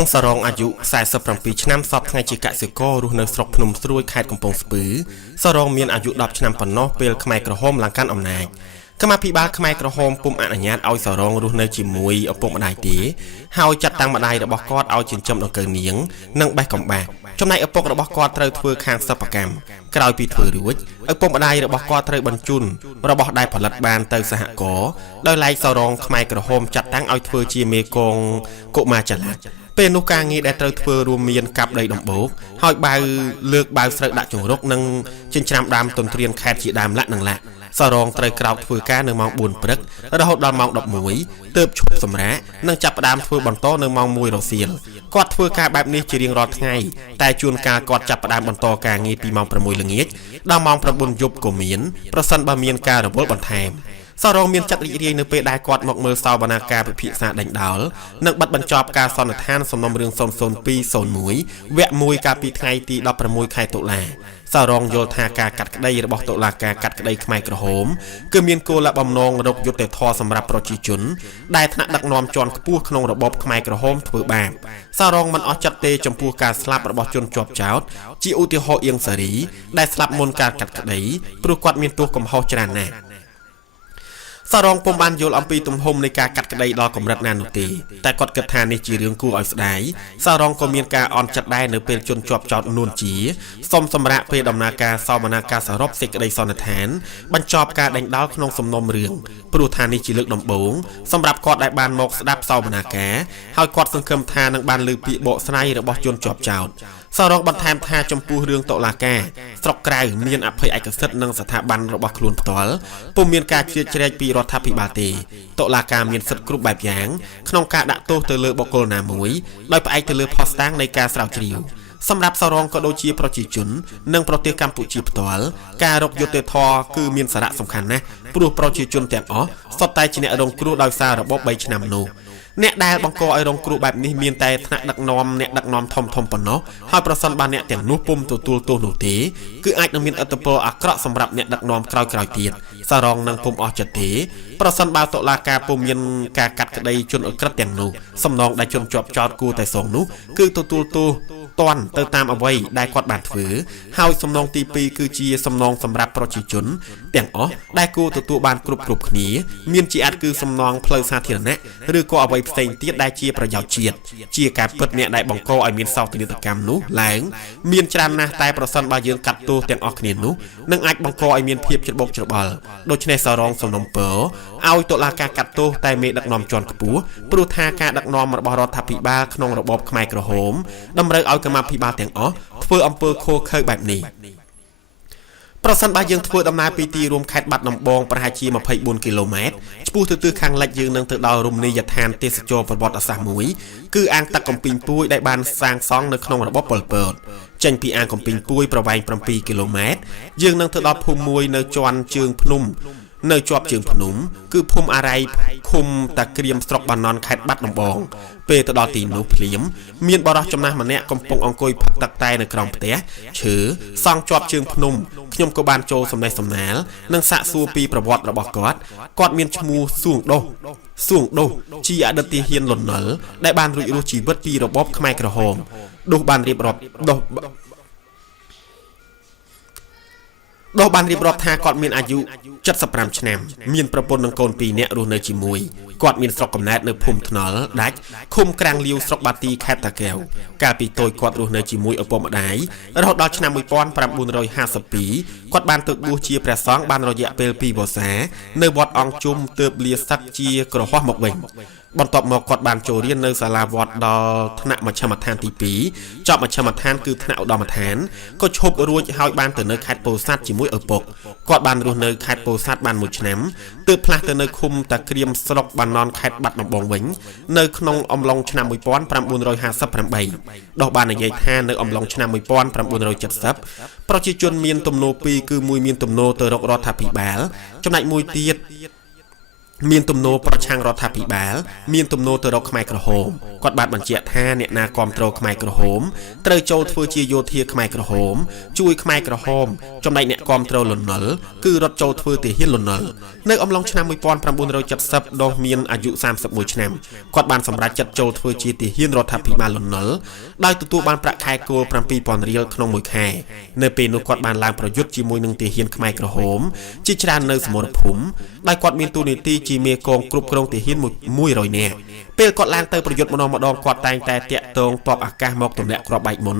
ងសរងអាយុ47ឆ្នាំសពថ្ងៃជាកសិកររស់នៅស្រុកភ្នំស្រួយខេត្តកំពង់ស្ពឺសរងមានអាយុ10ឆ្នាំប៉ុណ្ណោះពេលខ្មែរក្រហមឡើងកាន់អំណាចកម្មាភិបាលខ្មែរក្រហមពុំអនុញ្ញាតឲ្យសរងរស់នៅជាមួយឪពុកម្ដាយទេហើយចាត់តាំងម្ដាយរបស់គាត់ឲ្យចិញ្ចឹមដង្កូវនាងនិងបេះកំបាសចំណែកឪពុករបស់គាត់ត្រូវធ្វើខាងសិប្បកម្មក្រោយពីធ្វើរួចឪពុកម្ដាយរបស់គាត់ត្រូវបញ្ជូនរបស់ដែលផលិតបានទៅសហករណ៍ដោយឡែកសរងខ្មែរក្រហមចាត់តាំងឲ្យធ្វើជាមេកងកុមារចល័តពេលនោះការងារដែលត្រូវធ្វើរួមមានកាប់ដីដំបូកហើយលើកបាវស្រូវដាក់ជង្រុកនិងចិញ្ច្រាំដើមទន្ទ្រានខេត្តជាដើមលាក់និងលាក់សរងត្រូវក្រោកធ្វើការនៅម៉ោង 4 ព្រឹករហូតដល់ម៉ោង 11 ទើបឈប់សម្រាកនិងចាប់ផ្ដើមធ្វើបន្តនៅម៉ោង 1 រសៀលគាត់ធ្វើការបែបនេះជារៀងរាល់ថ្ងៃតែជួនកាលគាត់ចាប់ផ្ដើមបន្តការងារពីម៉ោង 6 ល្ងាចដល់ម៉ោង 9 យប់ក៏មានប្រសិនបើមានការរវល់បន្ថែមសរងមានចិត្តរីករាយនៅពេលដែលគាត់មកមើលសវនាការពិភាក្សាដេញដោលនិងបិទបញ្ចប់ការសន្និដ្ឋានសំណុំរឿង00201វគ្គ 1 កាលពីថ្ងៃទី 16 ខែតុលាសរងយល់ថាការកាត់ក្តីរបស់តុលាការកាត់ក្តីខ្មែរក្រហមគឺមានគោលបំណងរកយុត្តិធម៌សម្រាប់ប្រជាជនដែលថ្នាក់ដឹកនាំជាន់ខ្ពស់ក្នុងរបបខ្មែរក្រហមធ្វើបាបសរងមិនអស់ចិត្តទេចំពោះការស្លាប់របស់ជនជាប់ចោទជាឧទាហរណ៍អៀងសារីដែលស្លាប់មុនការកាត់ក្តីព្រោះគាត់មានទោសកំហុសច្រើនណាស់សរងពុំបានយល់អំពីទំហំនៃការកាត់ក្តីដល់កម្រិតណានោះទេតែគាត់គិតថានេះជារឿងគួរឲ្យស្ដាយសរងក៏មានការអន់ចិត្តដែរនៅពេលជនជាប់ចោទនួនជាសុំសម្រាប់ពេលដំណើរការសវនាការសរុបសេចក្តីសន្និដ្ឋានបញ្ចប់ការដេញដោលក្នុងសំណុំរឿងព្រោះថានេះជាលើកដំបូងសម្រាប់គាត់ដែលបានមកស្ដាប់សវនាការហើយគាត់សង្ឃឹមថានឹងបានលើពាក្យបកស្រាយរបស់ជនជាប់ចោទសរងបន្ថែមថាចំពោះរឿងតុលាការស្រុកក្រៅមានអភ័យឯកសិទ្ធិនិងស្ថាប័នរបស់ខ្លួនផ្ទាល់ពុំមានការជ្រៀតជ្រែកពីរដ្ឋាភិបាលទេតុលាការមានសិទ្ធិគ្រប់បែបយ៉ាងក្នុងការដាក់ទោសទៅលើបុគ្គលណាមួយដោយផ្អែកទៅលើភស្តុតាងនៃការស្រាវជ្រាវសម្រាប់សរងក៏ដូចជាប្រជាជននិងប្រទេសកម្ពុជាផ្ទាល់ការរកយុត្តិធម៌គឺមានសារៈសំខាន់ណាស់ព្រោះប្រជាជនទាំងអស់សុទ្ធតែជាអ្នករងគ្រោះដោយសាររបប3ឆ្នាំនោះអ្នកដែលបង្កឲ្យរងគ្រោះបែបនេះមានតែថ្នាក់ដឹកនាំអ្នកដឹកនាំធំប៉ុណ្ណោះហើយប្រសិនបើអ្នកទាំងនោះពុំទទួលទោសនោះទេគឺអាចនឹងមានឥទ្ធិពលអាក្រក់សម្រាប់អ្នកដឹកនាំក្រោយទៀតសរងនឹងពុំអស់ចិត្តទេប្រសិនបើតុលាការពុំមានការកាត់ក្តីជនអក្រិតទាំងនោះសំណងដែលជនជាប់ចោទគួរតែសងនោះគឺទទួលទោសតន់ទៅតាមអ្វីដែលគាត់បានធ្វើហើយសំណងទី2គឺជាសំណងសម្រាប់ប្រជាជនទាំងអស់ដែលគួរទទួលបានគ្រប់គ្នាមានជាអាចគឺសំណងផ្លូវសាធារណៈឬក៏អ្វីផ្សេងទៀតដែលជាប្រយោជន៍ជាតិជាការពិតអ្នកដែលបង្កឲ្យមានសោកនាដកម្មនោះឡើងមានច្រើនណាស់តែប្រសិនបើយើងកាត់ទោសទាំងអស់គ្នានោះនឹងអាចបង្កឲ្យមានភាពច្របូកច្របល់ដូច្នេះសរងសំណុំពរឲ្យតុលាការកាត់ទោសតែមេដឹកនាំជាន់ខ្ពស់ព្រោះថាការដឹកនាំរបស់រដ្ឋាភិបាលក្នុងរបបខ្មែរក្រហមតម្រូវឲ្យកម្មាភិបាលទាំងអស់ធ្វើអំពើខុសខើបែបនេះប្រសិនបើយើងធ្វើដំណើរពីទីរួមខេត្តបាត់ដំបងប្រហែលជា24 គីឡូម៉ែត្រឆ្ពោះទៅទិសខាងលិចយើងនឹងទៅដល់រមណីយដ្ឋានទេសចរប្រវត្តិសាស្ត្រមួយគឺអាងទឹកកំពីងពួយដែលបានសាងសង់នៅក្នុងរបបប៉ុលពតចេញពីអាងកំពីងពួយប្រវែង7 គីឡូម៉ែត្រយើងនឹងទៅដល់ភូមិមួយនៅជាន់ជើងភ្នំនៅជាប់ជើងភ្នំគឺភូមិអារ៉ៃឃុំតាក្រៀមស្រុកបាណន់ខេត្តបាត់ដំបងពេលទៅដល់ទីនោះភ្លាមមានបរិសុទ្ធចំណាស់ម្នាក់កំពុងអង្គុយផឹកទឹកតែនៅក្រោមផ្ទះឈើសង់ជាប់ជើងភ្នំខ្ញុំក៏បានចូលសំណេះសំណាលនិងសាកសួរពីប្រវត្តិរបស់គាត់មានឈ្មោះសួងដុសជាអតីតទាហានលន់នល់ដែលបានរួចរស់ជីវិតពីរបបខ្មែរក្រហមដុសបានរៀបរាប់ថាគាត់មានអាយុ75ឆ្នាំមានប្រពន្ធនិងកូន2នាក់រស់នៅជាមួយគាត់មានស្រុកកំណើតនៅភូមិថ្នល់ដាច់ឃុំក្រាំងលាវស្រុកបាទីខេត្តតាកែវកាលពីតូចគាត់រស់នៅជាមួយឪពុកម្ដាយរហូតដល់ឆ្នាំ1952គាត់បានទៅបួសជាព្រះសង្ឃបានរយៈពេល2វស្សានៅវត្តអង្គជុំទើបលាសឹកជាក្រហមមកវិញបន្ទាប់មកគាត់បានចូលរៀននៅសាលាវត្តដល់ថ្នាក់មជ្ឈមដ្ឋានទី2ចប់មជ្ឈមដ្ឋានគឺថ្នាក់ឧត្តមដ្ឋានក៏ឈប់រួចហើយបានទៅនៅខេត្តពោធិ៍សាត់ជាមួយឪពុកគាត់បានរស់នៅខេត្តពោធិ៍សាត់បាន1ឆ្នាំទើបផ្លាស់ទៅនៅឃុំតាក្រៀមស្រុកបាណន់ខេត្តបាត់ដំបងវិញនៅក្នុងអំឡុងឆ្នាំ1958ដោះបាននិយាយថានៅអំឡុងឆ្នាំ1970ប្រជាជនមានទំនោរពីរគឺមួយមានទំនោរទៅរករដ្ឋាភិបាលចំណែកមួយទៀត មានទំនោរប្រឆាំងរដ្ឋាភិបាលមានទំនោរទៅរកខ្មែរក្រហមគាត់បានបញ្ជាក់ថាអ្នកណាគាំទ្រខ្មែរក្រហមត្រូវចូលធ្វើជាយោធាខ្មែរក្រហមជួយខ្មែរក្រហមចំណែកអ្នកគាំទ្រលន់នល់គឺរត់ចូលធ្វើទាហានលន់នល់នៅអំឡុងឆ្នាំ1970ដោះមានអាយុ31ឆ្នាំគាត់បានសម្រេចចិត្តចូលធ្វើជាទាហានរដ្ឋាភិបាលលន់នល់ដោយទទួលបានប្រាក់ខែគោល 7,000 រៀលក្នុងមួយខែនៅពេលនោះគាត់បានឡើងប្រយុទ្ធជាមួយនឹងទាហានខ្មែរក្រហមជាច្រើននៅសមរភូមិដោយគាត់មានតួនាទីជាមេកងគ្រប់គ្រងទាហាន100នាក់ពេលគាត់ឡើងទៅប្រយុទ្ធម្ដងគាត់តែងតែតាក់ទងទ័ពអាកាសមកទម្លាក់គ្រាប់បែកមុន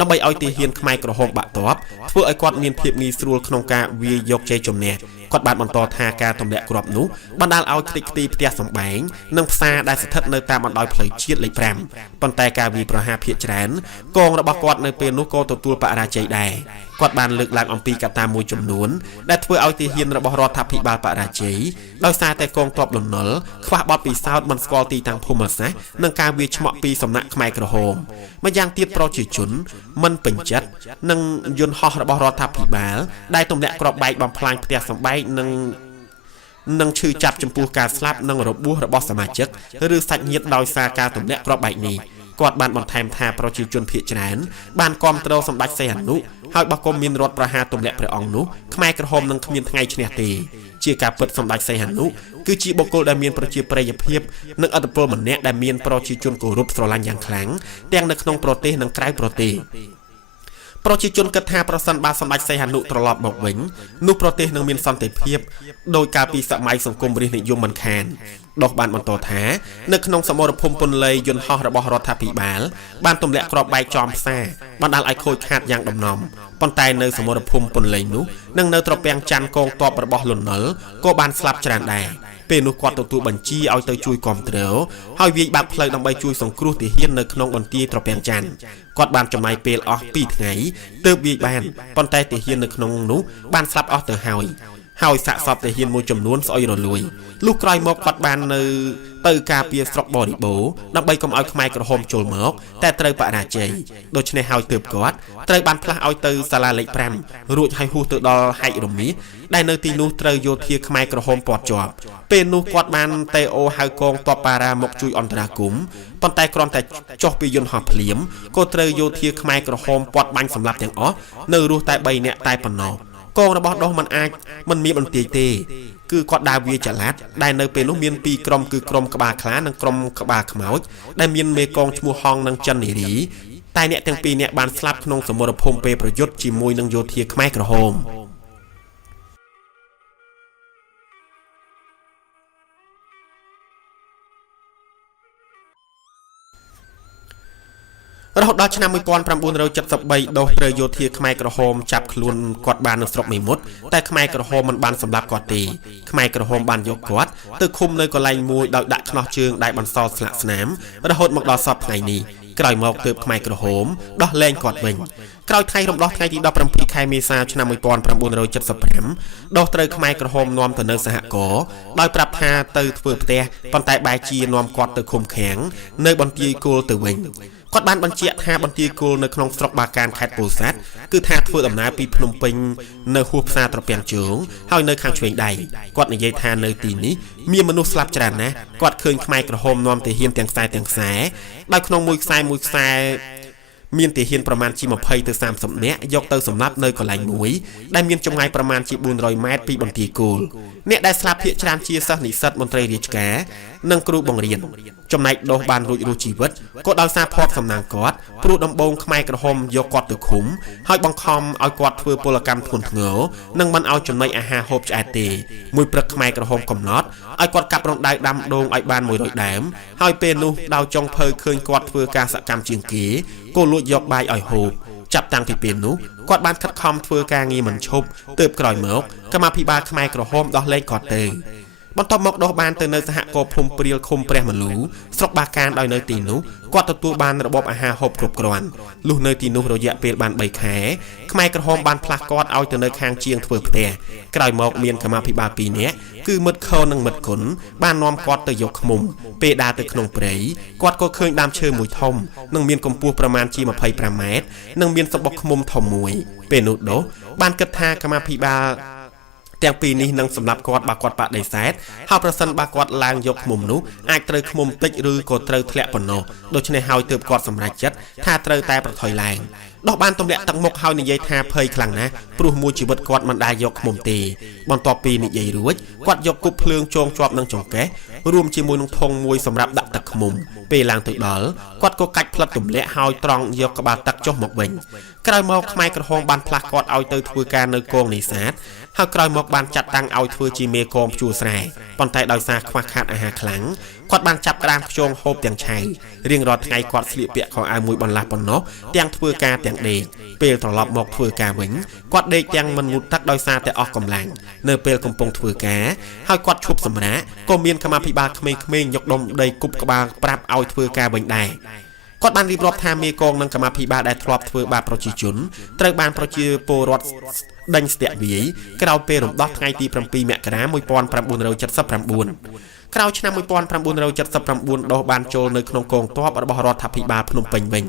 ដើម្បីឲ្យទាហានខ្មែរក្រហមបាក់ទ័ពធ្វើឲ្យគាត់មានភាពងាយស្រួលក្នុងការវាយយកជ័យជំនះគាត់បានបន្តថាការទម្លាក់គ្រាប់នោះបណ្ដាលឲ្យខ្ទេចខ្ទីផ្ទះសម្បែងនិងផ្សារដែលស្ថិតនៅតាមបណ្ដោយផ្លូវជាតិលេខ5ប៉ុន្តែការវាយប្រហារភាគច្រើនកងរបស់គាត់នៅពេលនោះក៏ទទួលបរាជ័យដែរគាត់បានលើកឡើងអំពីកត្តាមួយចំនួនដែលធ្វើឲ្យទាហានរបស់រដ្ឋាភិបាលបរាជ័យដោយសារតែកងទ័ពលន់នល់ខ្វះបទពិសោធន៍មិនស្គាល់ទីតាំងភូមិសាស្ត្រនិងការវាយឆ្មក់ពីសំណាក់ខ្មែរក្រហមម្យ៉ាងទៀតប្រជាជនមិនពេញចិត្តនឹងយន្តហោះរបស់រដ្ឋាភិបាលដែលទម្លាក់គ្រាប់បែកបំផ្លាញផ្ទះសម្បែងនិងឈឺចាប់ចំពោះការស្លាប់និងរបួសរបស់សមាជិកឬសាច់ញាតិដោយសារការទម្លាក់គ្រាប់បែកនេះគាត់បានបន្ថែមថាប្រជាជនភាគច្រើនបានគាំទ្រសម្ដេចសីហនុហើយបើគុំមានរដ្ឋប្រហារទម្លាក់ព្រះអង្គនោះខ្មែរក្រហមនឹងគ្មានថ្ងៃឈ្នះទេជាការពិតសម្ដេចសីហនុគឺជាបុគ្គលដែលមានប្រជាប្រិយភាពនិងឥទ្ធិពលម្នាក់ដែលមានប្រជាជនគោរពស្រឡាញ់យ៉ាងខ្លាំងទាំងនៅក្នុងប្រទេសនិងក្រៅប្រទេសប្រជាជនគិតថាប្រសិនបើសម្ដេចសីហនុត្រឡប់មកវិញនោះប្រទេសនឹងមានសន្តិភាពដោយកាលពីសម័យសង្គមរាស្ត្រនិយមមិនខានដោះបានបន្តថានៅក្នុងសមរភូមិពន្លៃយន្តហោះរបស់រដ្ឋាភិបាលបានទម្លាក់គ្រាប់បែកចំផ្សារបណ្ដាលឲ្យខូចខាតយ៉ាងដំណំប៉ុន្តែនៅសមរភូមិពន្លៃនោះនិងនៅត្រពាំងច័ន្ទកងទ័ពរបស់លន់នល់ក៏បានស្លាប់ច្រើនដែរពេលនោះគាត់ទទួលបញ្ជាឲ្យទៅជួយគាំទ្រហើយវាយបាក់ផ្លូវដើម្បីជួយសង្គ្រោះទាហាននៅក្នុងបន្ទាយត្រពាំងច័ន្ទគាត់បានចំណាយពេលអស់2ថ្ងៃទើបវាយបានប៉ុន្តែទាហាននៅក្នុងនោះបានស្លាប់អស់ទៅហើយសាកសពទាហានមួយចំនួនស្អុយរលួយលុះក្រោយមកគាត់បាននៅទៅការពារស្រុកបរិបូរដើម្បីកុំឲ្យខ្មែរក្រហមចូលមកតែត្រូវបរាជ័យដូច្នេះហើយទើបគាត់ត្រូវបានផ្លាស់ឲ្យទៅសាលាលេខ5រួចឲ្យហួសទៅដល់ហែករមៀសដែលនៅទីនោះត្រូវយោធាខ្មែរក្រហមពាត់ជាប់ពេលនោះគាត់បានតេអូហៅកងទ័ពប៉ារ៉ាមកជួយអន្តរាគមន៍ប៉ុន្តែគ្រាន់តែចុះពីយន្តហោះភ្លាមក៏ត្រូវយោធាខ្មែរក្រហមពាត់បាញ់សម្លាប់ទាំងអស់នៅរស់តែ3នាក់តែប៉ុណ្ណោះកងរបស់ដោះមិនមានបន្ទាយទេគឺគាត់ដើរវាចល័តដែលនៅពេលនោះមាន2ក្រុមគឺក្រុមក្បាលខ្លានិងក្រុមក្បាលខ្មោចដែលមានមេកងឈ្មោះហងនិងចិននារីតែអ្នកទាំងពីរនាក់បានស្លាប់ក្នុងសមរភូមិពេលប្រយុទ្ធជាមួយនឹងយោធាខ្មែរក្រហមរហូតដល់ឆ្នាំ1973ដោះត្រូវយោធាខ្មែរក្រហមចាប់ខ្លួនគាត់បាននៅស្រុកមេមត់តែខ្មែរក្រហមមិនបានសម្លាប់គាត់ទេខ្មែរក្រហមបានយកគាត់ទៅឃុំនៅកន្លែងមួយដោយដាក់ខ្នោះជើងដែលបន្សល់ស្លាកស្នាមរហូតមកដល់សពថ្ងៃនេះក្រោយមកទើបខ្មែរក្រហមដោះលែងគាត់វិញក្រោយថ្ងៃរំដោះថ្ងៃទី17ខែមេសាឆ្នាំ1975ដោះត្រូវខ្មែរក្រហមនាំទៅនៅសហគមន៍ដោយប្រាប់ថាទៅធ្វើផ្ទះប៉ុន្តែបែរជានាំគាត់ទៅឃុំឃាំងនៅបន្ទាយគោលទៅវិញគាត់បានបញ្ជាក់ថាបន្ទាយគោលនៅក្នុងស្រុកបាកានខេត្តពោធិ៍សាត់គឺថាធ្វើដំណើរពីភ្នំពេញនៅហួសផ្សារត្រពាំងជើងហើយនៅខាងឆ្វេងដៃគាត់និយាយថានៅទីនេះមានមនុស្សស្លាប់ច្រើនណាស់គាត់ឃើញខ្មែរក្រហមនាំទាហានទាំងខ្សែដោយក្នុងមួយខ្សែមានទាហានប្រមាណជា20ទៅ30នាក់យកទៅសម្លាប់នៅកន្លែងមួយដែលមានចម្ងាយប្រមាណជា400ម៉ែត្រពីបន្ទាយគោលអ្នកដែលស្លាប់ភាគច្រើនជាសិស្សនិស្សិតមន្ត្រីរាជការនិងគ្រូបង្រៀនចំណែកដោះបានរួចរស់ជីវិតក៏ដោយសារភ័ព្វសំណាងគាត់ព្រោះដំបូងខ្មែរក្រហមយកគាត់ទៅឃុំហើយបង្ខំឲ្យគាត់ធ្វើពលកម្មធ្ងន់ធ្ងរនិងមិនឲ្យចំណីអាហារហូបឆ្អែតទេមួយព្រឹកខ្មែរក្រហមកំណត់ឲ្យគាត់កាប់រណ្ដៅដាំដូងឲ្យបាន100ដើមហើយពេលនោះដោចុងភៅឃើញគាត់ធ្វើការសកម្មជាងគេក៏លួចយកបាយឲ្យហូបចាប់តាំងពីពេលនោះគាត់បានខិតខំធ្វើការងារមិនឈប់ទើបក្រោយមកកម្មាភិបាលខ្មែរក្រហមដោះលែងគាត់ទៅបន្ទាប់មកដោះបានទៅនៅសហគមន៍ភ្នំព្រាលឃុំព្រះមលូស្រុកបាកានដោយនៅទីនោះគាត់ទទួលបានរបបអាហារហូបគ្រប់គ្រាន់លុះនៅទីនោះរយៈពេលបាន3ខែខ្មែរក្រហមបានផ្លាស់គាត់ឲ្យទៅនៅខាងជាងធ្វើផ្ទះក្រោយមកមានកម្មាភិបាល2នាក់គឺមិត្តខននិងមិត្តគុណបាននាំគាត់ទៅយកឃ្មុំពេលដើរទៅក្នុងព្រៃគាត់ក៏ឃើញដើមឈើមួយធំនិងមានកម្ពស់ប្រមាណជា25ម៉ែត្រនិងមានសំបុកឃ្មុំធំមួយពេលនោះដោះបានគិតថាកម្មាភិបាល ទាំងពីរនេះនឹងសម្រាប់គាត់បើគាត់បដិសេធហើយប្រសិនបើគាត់ឡើងយកឃុំនោះអាចត្រូវឃុំតិចឬក៏ត្រូវធ្លាក់ប៉ុណ្ណោះដូច្នេះហើយទើបគាត់សម្រេចចិត្តថាត្រូវតែប្រថុយឡើងដោះបានទម្លាក់ទឹកមុខហើយនិយាយថាភ័យខ្លាំងណាស់ព្រោះមួយជីវិតគាត់មិនដែលយកឃុំទេបន្ទាប់ពីនិយាយរួចគាត់យកគប់ភ្លើងចងជាប់នឹងចង្កេះរួមជាមួយនឹងធុងមួយសម្រាប់ដាក់ទឹកឃុំពេលឡើងទៅដល់គាត់ក៏កាច់ផ្លិតទម្លាក់ហើយត្រង់យកក្បាលទឹកចុះមកវិញក្រោយមកខ្មែរក្រហមបានផ្លាស់គាត់ឲ្យទៅធ្វើការនៅគងនេសាទហើយក្រោយមកបានចាត់តាំងឲ្យធ្វើជាមេកងភ្ជួរស្រែប៉ុន្តែដោយសារខ្វះខាតអាហារខ្លាំងគាត់បានចាប់ក្តាមខ្យងហូបទាំងឆៅរៀងរាល់ថ្ងៃគាត់ស្លៀកពាក់ខោអាវមួយបន្លាស់ប៉ុណ្ណោះទាំងធ្វើការទាំងដេកពេលត្រឡប់មកធ្វើការវិញគាត់ដេកទាំងមិនងូតទឹកដោយសារតែអស់កម្លាំងនៅពេលកំពុងធ្វើការហើយគាត់ឈប់សម្រាកក៏មានកម្មាភិបាលក្មេងៗយកដុំដីគប់ក្បាលប្រាប់ឲ្យធ្វើការវិញដែរគាត់បានរៀបរាប់ថាមេកងនិងកម្មាភិបាលដែលធ្លាប់ធ្វើបាបប្រជាជនត្រូវបានប្រជាពលរដ្ឋដេញស្ទាក់វាយក្រោយពេលរំដោះថ្ងៃទី7មករា1979ក្រោយឆ្នាំ1979ដោះបានចូលនៅក្នុងកងទ័ពរបស់រដ្ឋាភិបាលភ្នំពេញវិញ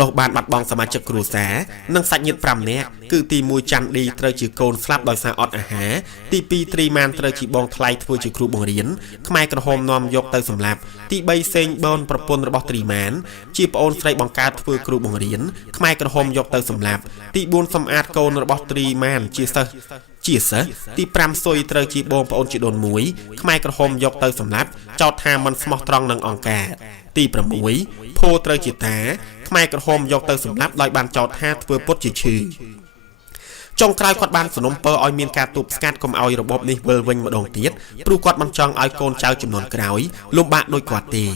ដោះបានបាត់បង់សមាជិកគ្រួសារនិងសាច់ញាតិ5នាក់គឺទី1ច័ន្ទឌីត្រូវជាកូនស្លាប់ដោយសារអត់អាហារទី2ត្រីម៉ានត្រូវជាបងថ្លៃធ្វើជាគ្រូបង្រៀនខ្មែរក្រហមនាំយកទៅសម្លាប់ទី3សេងបនប្រពន្ធរបស់ត្រីម៉ានជាប្អូនស្រីបង្កើតធ្វើគ្រូបង្រៀនខ្មែរក្រហមយកទៅសម្លាប់ទី4សំអាតកូនរបស់ត្រីម៉ានជាសិស្សទី5សុយត្រូវជាបងប្អូនជីដូនមួយខ្មែរក្រហមយកទៅសម្លាប់ចោទថាមិនស្មោះត្រង់នឹងអង្គការទី6ភោត្រូវជាតាខ្មែរក្រហមយកទៅសម្លាប់ដោយបានចោទថាធ្វើពុតជាឈឺចុងក្រោយគាត់បានសនំពើឲ្យមានការទប់ស្កាត់កុំឲ្យរបបនេះវិលវិញម្ដងទៀតព្រោះគាត់មិនចង់ឲ្យកូនចៅចំនួនក្រោយលំបាកដោយគាត់ទេ